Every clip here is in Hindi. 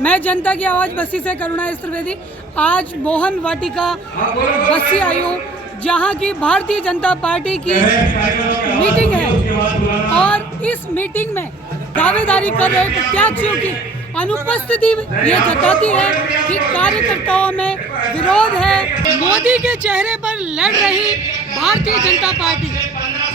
मैं जनता की आवाज़ बस्सी से करुणा त्रिवेदी आज मोहन वाटिका बस्सी आई हूँ, जहाँ की भारतीय जनता पार्टी की मीटिंग है और इस मीटिंग में दावेदारी कर रहे प्रत्याशियों की अनुपस्थिति ये जताती है कि कार्यकर्ताओं में विरोध है। मोदी के चेहरे पर लड़ रही भारतीय जनता पार्टी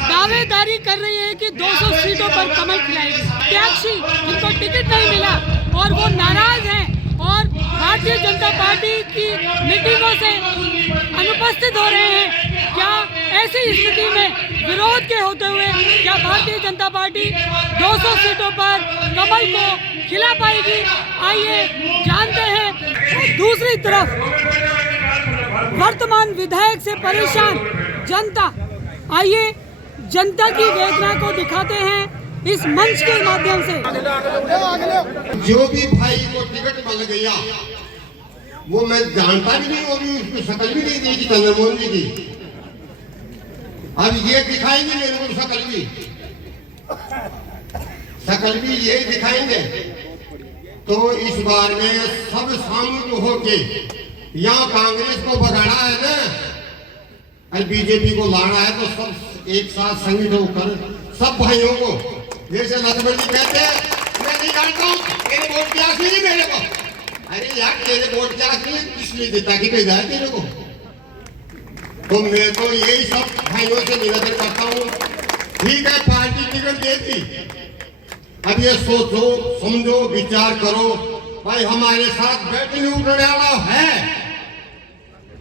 दावेदारी कर रही है कि 200 सीटों पर कमल खिलाएगी। प्रत्याशी जिनको टिकट नहीं मिला और वो नाराज हैं और भारतीय जनता पार्टी की मीटिंगों से अनुपस्थित हो रहे हैं। क्या ऐसी स्थिति में विरोध के होते हुए क्या भारतीय जनता पार्टी 200 सीटों पर कमल को खिला पाएगी? आइए जानते हैं। दूसरी तरफ वर्तमान विधायक से परेशान जनता, आइए जनता की वेदना को दिखाते हैं इस मंच के माध्यम से। जो भी भाई को टिकट मिल गया वो मैं जानता भी नहीं, वो भी उसकी शकल भी नहीं दी चंद्रमोहन जी की। अब ये दिखाएंगे मेरे को शकल भी यही दिखाएंगे। तो इस बार में सब सामूहिक होके यहाँ कांग्रेस को बढ़ाना है ना और बीजेपी को लाना है, तो सब एक साथ संगठित होकर सब भाइयों को, जैसे लक्ष्मण जी कहते हैं मैं नहीं जानता हूँ मेरे वोट की आस नहीं मेरे को। अरे यार तेरे वोट की आस नहीं इसलिए देता कि भेजा है तेरे को। तो मैं तो यही सब भाइयों से निवेदन करता हूँ, ठीक है पार्टी टिकट देती, अब ये सोचो समझो विचार करो भाई हमारे साथ बैठने उठने वाला है,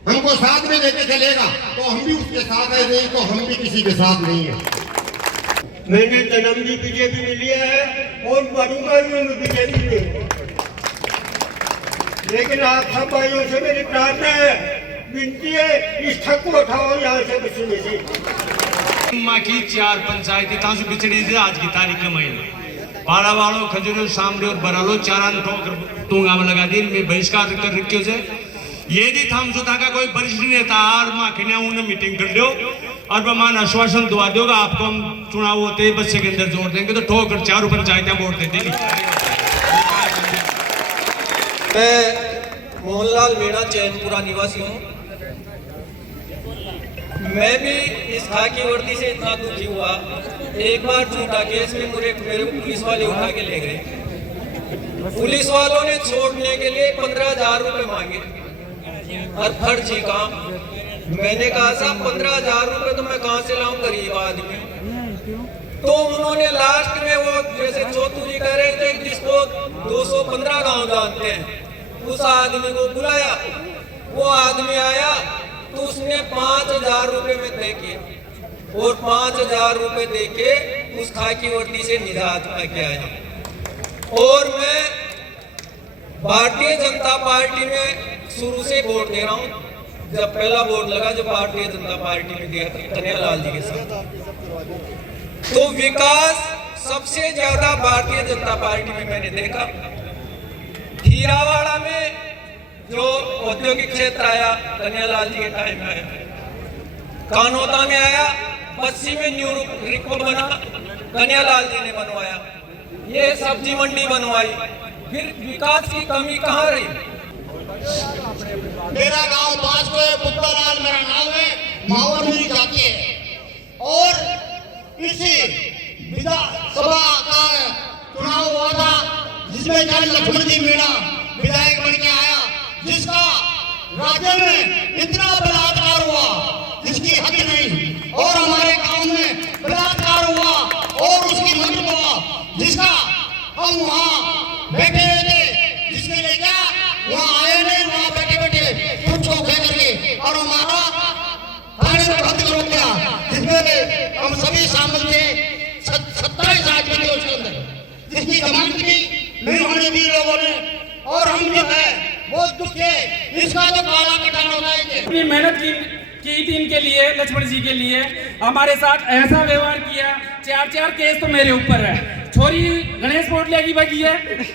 हमको साथ में लेके चलेगा तो हम भी उसके साथ है, नहीं तो हम भी किसी के साथ नहीं है। मैंने जन्म भी बीजेपी में लिया है और मरूंगा भी बीजेपी में, लेकिन आप सब भाइयों से मेरी प्रार्थना है, विनती है, इस ठग को उठाओ यहाँ से बच्चे में से। माँ की 4 पंचायती तासु बिछड़ी से आज की तारीख में महीने पाड़ा वालों खजूर सामने और बरालो चारान टूंगा में लगा दी में बहिष्कार कर रखियो से यदि थाम सुता का कोई वरिष्ठ नेता और माँ खिना उन्हें मीटिंग कर लो और बमान आश्वासन दुआ दोगा आपको हम चुनाव होते ही बच्चे के अंदर जोड़ देंगे तो ठोकर 4 पंचायतें वोट दे देंगी। मैं मोहनलाल मीणा चैनपुरा निवासी हूँ। मैं भी इस खाकी वर्दी से इतना दुखी हुआ, एक बार झूठा केस में मेरे पुलिस वाले उठा के ले गए। पुलिस वालों ने छोड़ने के लिए 15,000 रुपए मांगे और फर्जी काम। मैंने कहा साहब 15,000 रुपए तो मैं कहां से लाऊं, गरीब आदमी। तो उन्होंने लास्ट में वो जैसे चौधरी जी कह रहे थे जिसको 215 गांव जानते हैं, उस आदमी को बुलाया। वो आदमी आया तो उसने 5,000 रुपए में देके और 5,000 रुपए देके उस खाकी वर्दी से निजात पाके आया। और मैं भारतीय जनता पार्टी में शुरू से वोट दे रहा हूँ। जब पहला वोट लगा जो भारतीय जनता पार्टी में दिया था कन्हैयालाल जी के साथ, तो विकास सबसे ज्यादा भारतीय जनता पार्टी में मैंने देखा। हीरावाड़ा में जो औद्योगिक क्षेत्र आया कन्हैयालाल जी के टाइम में आया, कानोता में आया, बस्सी में न्यू रिको बना कन्हैयालाल जी ने बनवाया, ये सब्जी मंडी बनवाई, फिर विकास की कमी कहाँ रही? मेरा गांव बाजको है, पुष्पालाल मेरा नाम है, माहौल मेरी जाती है और इसी विधानसभा का चुनाव हुआ था जिसमें लक्ष्मण जी मीणा विधायक बन के आया, जिसका राज्य में इतना बलात्कार हुआ जिसकी हद नहीं, और हमारे गांव में बलात्कार हुआ और उसकी मदद हुआ, जिसका हम वहाँ बैठे थे, जिसके ले गया वहाँ आए नहीं, वहाँ बैठे बैठे कुछ हो गए करके और हमारा थाने में बंद कर दिया, जिसमें हम सभी शामिल थे। 27 आदमी थे उसके अंदर, जिसकी जमानत भी नहीं होने दी लोगों ने, और हम जो है बहुत दुख है, इसका तो काला कटान होना है। अपनी मेहनत की थी इनके लिए, लक्ष्मण जी के लिए, हमारे साथ ऐसा व्यवहार किया। 4 केस तो मेरे ऊपर है। छोरी गणेश पोटलिया की बगी है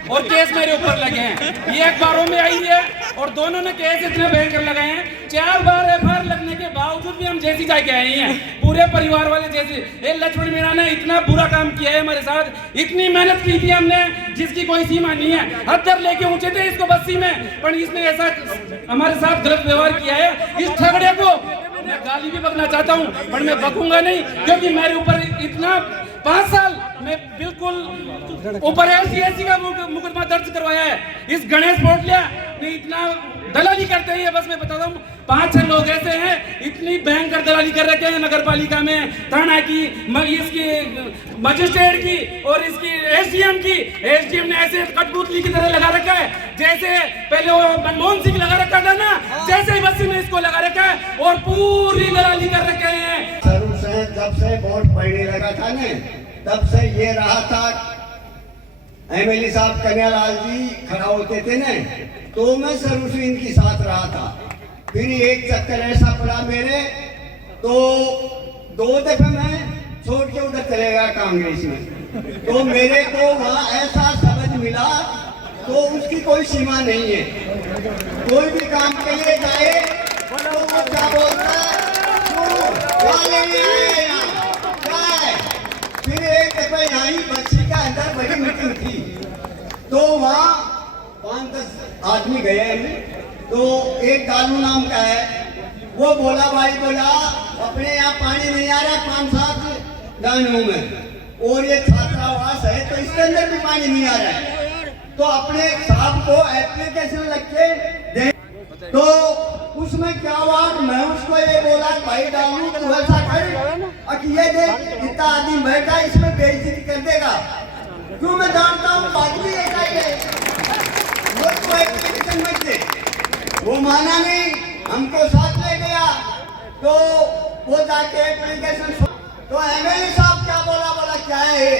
और केस मेरे ऊपर लगे हैं। ये अखबारों में आई है और दोनों ने केस इतने भयंकर लगाए हैं। 4 बार एफआईआर लगने के बावजूद भी हम जैसी जाके आए हैं, पूरे परिवार वाले जैसे। ये लक्ष्मण मीणा ने इतना बुरा काम किया है हमारे साथ, इतनी मेहनत की थी हमने जिसकी कोई सीमा नहीं है। हत्तर लेके ऊंचे थे इसको बस्ती में, पर इसने ऐसा हमारे साथ गलत व्यवहार किया है। इस ठगड़े को मैं गाली भी बकना चाहता हूँ, पर मैं बकूंगा नहीं, क्योंकि मेरे ऊपर इतना 5 साल में बिल्कुल ऊपर ऐसी का मुकदमा दर्ज करवाया है। इस गणेश पोटलिया ने इतना दलाली करते हैं, बस मैं बताता हूँ 5-6 लोग ऐसे हैं, इतनी भयंकर दलाली कर रखे हैं नगर पालिका में, थाना की, इसकी मजिस्ट्रेट की और इसकी एसडीएम की। एसडीएम ने ऐसे कठपुतली की तरह लगा रखा है, जैसे पहले वो मनमोहन सिंह लगा रखा था ना, जैसे ही बस्ती में इसको लगा रखा है और पूरी दलाली कर रखे हैं। शुरू से जब से वोट पड़ने लगा था ने, तब से ये रहा था, एमएलए साहब कन्हैयालाल जी खड़ा होते थे ने, तो मैं शुरू से इनके साथ रहा था। फिर एक चक्कर ऐसा पड़ा मेरे, तो 2 दफे मैं छोड़ के उधर चले गया कांग्रेस में। तो मेरे को वहाँ ऐसा समझ मिला, तो उसकी कोई सीमा नहीं है। कोई भी काम के लिए जाए तो वो क्या बोलता है, फिर एक दफा यहाँ बच्ची का अंदर बड़ी मीटिंग थी, तो वहाँ 5-10 आदमी गए। तो एक दालू नाम का है, वो बोला भाई बोला अपने यहाँ पानी नहीं आ रहा 5-7 गांवों में, और ये छात्रावास है तो इसके अंदर भी पानी नहीं आ रहा है, तो अपने साहब को एप्लीकेशन लिख के दे। तो उसमें क्या हुआ, मैं उसको ये बोला भाई डालू तू ऐसा कर, ये देख कितना आदमी बैठा इसमें बेइज्जती कर देगा, क्यों मैं जानता हूँ बात भी ऐसा ही है। वो तो एप्लीकेशन मत दे, वो माना नहीं, हमको साथ ले गया, तो वो जाके एप्लीकेशन, तो एमएलए साहब क्या बोला, बोला क्या है,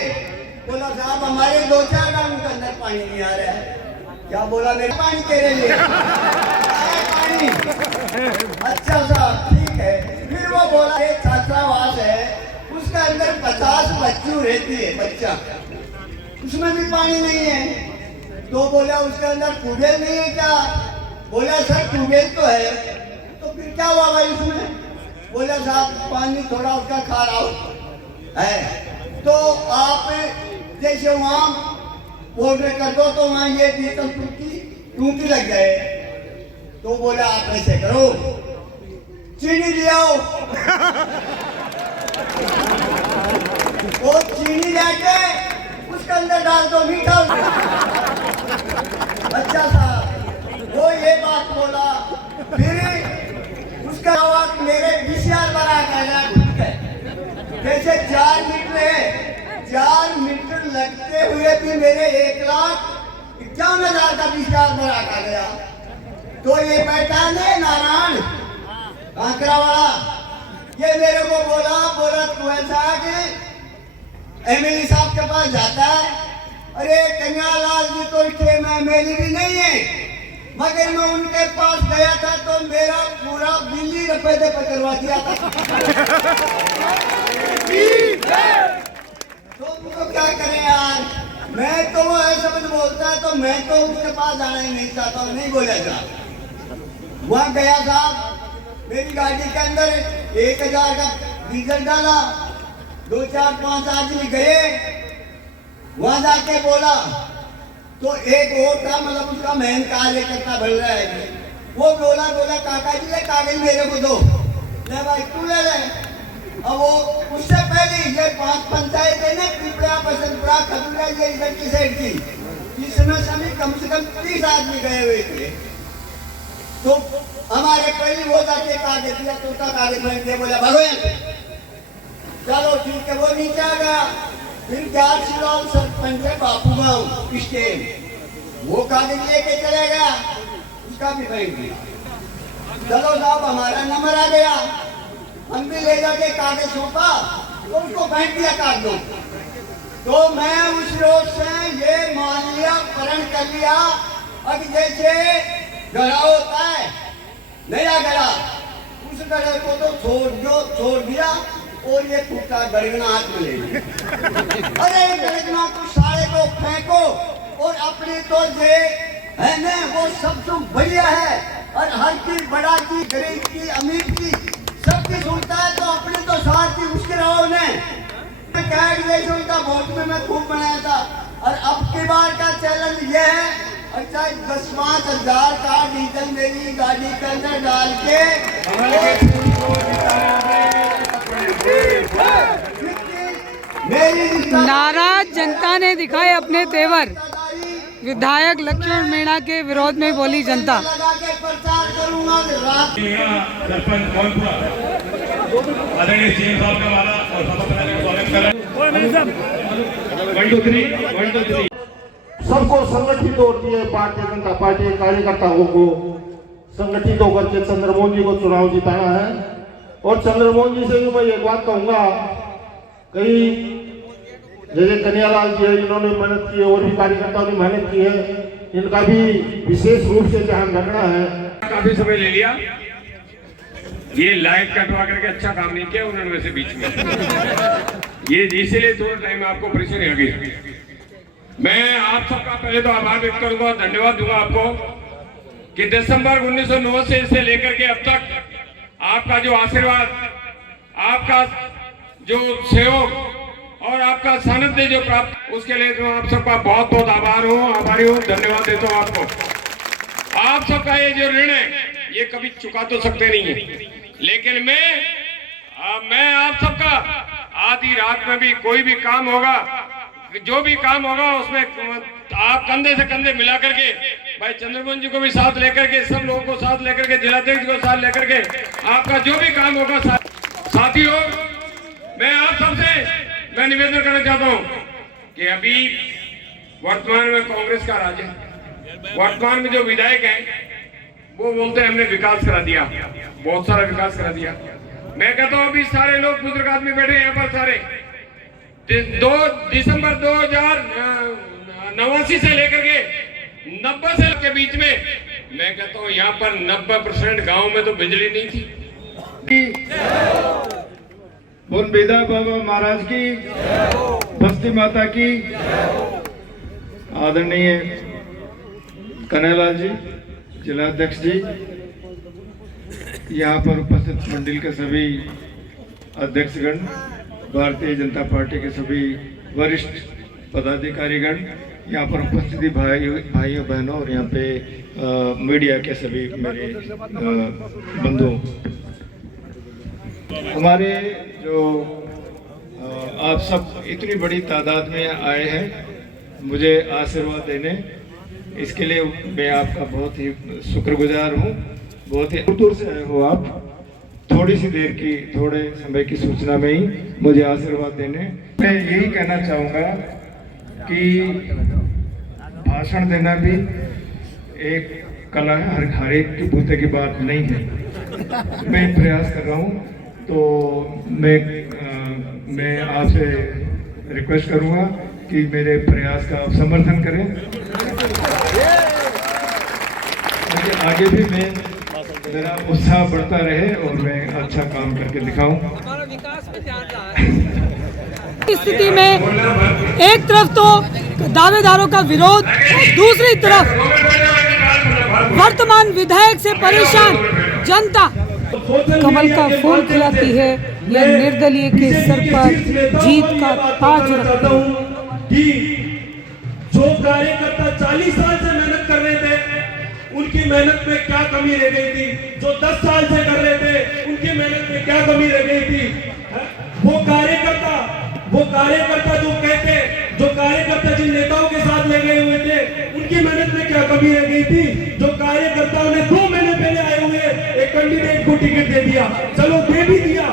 बोला साहब हमारे 2-4 गांव के अंदर पानी नहीं आ रहा है। क्या बोला, मेरे पानी तेरे लिए पानी, अच्छा साहब ठीक है। फिर वो बोला एक छात्रावास है, उसके अंदर 50 बच्ची रहती है, बच्चा, उसमें भी पानी नहीं है। तो बोला उसके अंदर ट्यूबवेल नहीं है क्या, बोला सर ट्यूबवेल तो है। तो फिर क्या हुआ भाई उसमें, बोला साहब पानी थोड़ा उसका खारा है, तो आप जैसे वहाँ ऑर्डर कर दो तो वहाँ ये टूटी लग जाए। तो बोला आप ऐसे करो, चीनी ले आओ, वो चीनी लाके उसके अंदर डाल दो मीठा। अच्छा साहब वो ये बात बोला, फिर उसका आवाज मेरे 20,000 बना कैसे 4 मीटर लगते हुए भी मेरे 1,51,000 का 20,000 बना का गया। तो ये बैठा ने नारायण आंकड़ा वाला, ये मेरे को बोला तू ऐसा कि एमएलए साहब के पास जाता है, अरे कन्हैयालाल जी तो इसके में एमएलए भी नहीं है, मगर मैं उनके पास गया था तो मेरा पूरा बिल ही रुपए पे करवा दिया था। तो उनको क्या करें यार, मैं तो वो ऐसा कुछ बोलता है तो मैं तो उसके पास जाना ही नहीं चाहता हूँ, नहीं बोला जा। वहाँ गया साहब, मेरी गाड़ी के अंदर 1,000 का डीजल डाला, 2-4-5 आदमी गए, वहाँ जाके बोला, तो एक और था, मतलब उसका मेहन कार्यकर्ता बढ़ रहा है, वो बोला काका जी ये कागज मेरे को दो, ले भाई तू ले ले। अब वो उससे पहले ये 5 पंचायत है ना, पिपरा, बसंतपुरा, खजुरा, ये इधर की साइड की, इसमें सभी कम से कम 30 आदमी गए हुए थे। तो हमारे पहले वो जाके कागज दिया, तोता कागज बन दिया, बोला भगो चलो ठीक है। वो नीचे आ गया, फिर ग्यारह सरपंच है बापू गाँव स्टेम, वो कागज लेके चले गया, उसका भी बैंक दिया। चलो साहब हमारा नंबर आ गया, हम भी ले जाके कागज सौंपा, तो उसको बैंक दिया कागजों। तो मैं उस रोज से ये मान लिया, प्रण कर लिया, अब जैसे गड़ा होता है नया गड़ा, उस गड़े को तो छोड़ दिया, और ये टूटा गड़गना हाथ में ले लिया। अरे गड़गना को सारे को फेंको और अपनी तो ये है ना वो सब सुख बढ़िया है और हर की बड़ा की गरीब की अमीर की सबकी सुनता है तो अपने तो साथ की उसके रहो ने मैं कह गई उनका वोट में मैं खूब बनाया था और अब की बार का चैलेंज ये है अच्छा 10-5 हजार का डीजल मेरी गाड़ी के अंदर डाल के नाराज जनता ने दिखाए अपने तेवर, विधायक लक्ष्मण मीणा के विरोध में बोली जनता। लगा के प्रचार करूंगा रात सरपंच कौनपुरा आदरणीय सीएम साहब का वाला और सभापति का स्वागत कर रहे हैं। सबको संगठित होती है भारतीय जनता पार्टी के कार्यकर्ताओं को संगठित होकर के चंद्रमोहन जी को चुनाव जिताना है। और चंद्रमोहन जी से भी मैं एक बात कहूंगा, कई जैसे कन्हैयालाल जी है इन्होंने मेहनत की है और भी कार्यकर्ताओं ने मेहनत की है, इनका भी विशेष रूप से ध्यान रखना है। काफी समय ले लिया, ये लाइट कटवा करके अच्छा काम नहीं किया उन्होंने वैसे बीच में ये इसलिए थोड़ा टाइम आपको परेशानी आ गई। मैं आप सबका पहले तो आभार व्यक्त करूंगा, धन्यवाद दूंगा आपको कि दिसंबर 1989 से लेकर के अब तक आपका जो आशीर्वाद, आपका जो सहयोग और आपका सानिध्य जो प्राप्त, उसके लिए तो आप सबका बहुत बहुत आभारी हूँ, धन्यवाद देता हूँ आपको। आप सबका ये जो ऋण है ये कभी चुका तो सकते नहीं है, लेकिन मैं आप सबका आधी रात में भी कोई भी काम होगा, जो भी काम होगा उसमें आप कंधे से कंधे मिला करके भाई चंद्रमोहन जी को भी साथ लेकर के, सब लोगों को साथ लेकर के, जिलाध्यक्ष को साथ लेकर के आपका जो भी काम होगा साथियों, मैं आप सबसे मैं निवेदन करना चाहता हूं कि अभी वर्तमान में कांग्रेस का राज है। वर्तमान में जो विधायक हैं वो बोलते हैं हमने विकास करा दिया, बहुत सारा विकास करा दिया। मैं कहता हूं अभी सारे लोग बुजुर्ग आदमी बैठे हैं यहाँ पर सारे 2 दिसंबर 2089 से लेकर के 90 से के बीच में मैं कहता हूँ यहाँ पर 90% गांव में तो बिजली नहीं थी। बोल बेदा बाबा महाराज की, बस्ती माता की। आदरणीय कन्हैयालाल जी, जिलाध्यक्ष जी, यहाँ पर उपस्थित मंडल के सभी अध्यक्षगण, भारतीय जनता पार्टी के सभी वरिष्ठ पदाधिकारीगण, यहाँ पर उपस्थित भाइयों बहनों और यहाँ पे मीडिया के सभी मेरे बंधु, हमारे जो आप सब इतनी बड़ी तादाद में आए हैं मुझे आशीर्वाद देने, इसके लिए मैं आपका बहुत ही शुक्रगुजार हूँ। बहुत ही दूर से आए हो आप, थोड़ी सी देर की, थोड़े समय की सूचना में ही मुझे आशीर्वाद देने। मैं यही कहना चाहूँगा कि भाषण देना भी एक कला है, हर एक की बूते की बात नहीं है। मैं प्रयास कर रहा हूँ, तो मैं आपसे रिक्वेस्ट करूँगा कि मेरे प्रयास का आप समर्थन करें। आगे भी मेरा उत्साह बढ़ता रहे और मैं अच्छा काम करके दिखाऊं। इस स्थिति में एक तरफ तो दावेदारों का विरोध, दूसरी तरफ वर्तमान विधायक से परेशान जनता कमल का फूल खिलाती है। यह निर्दलीय के सर पर जीत का ताज रखता हूं कि जो कार्यकर्ता 40 साल से मेहनत कर रहे थे उनकी मेहनत में क्या कमी रह गई थी, जो 10 साल से कर रहे थे उनकी मेहनत में क्या कमी रह गई थी, वो कार्यकर्ता जो कहते, जो कार्यकर्ता जिन नेताओं के साथ लगे हुए थे उनकी मेहनत में क्या कमी रह गई थी, जो कार्यकर्ताओं ने 2 महीने पहले आए हुए एक कैंडिडेट को टिकट दे दिया, चलो दे भी दिया।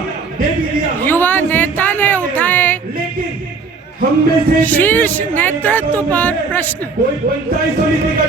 युवा नेता ने उठाए लेकिन हम में से शीर्ष नेतृत्व पर प्रश्न। कोई पंचायत समिति का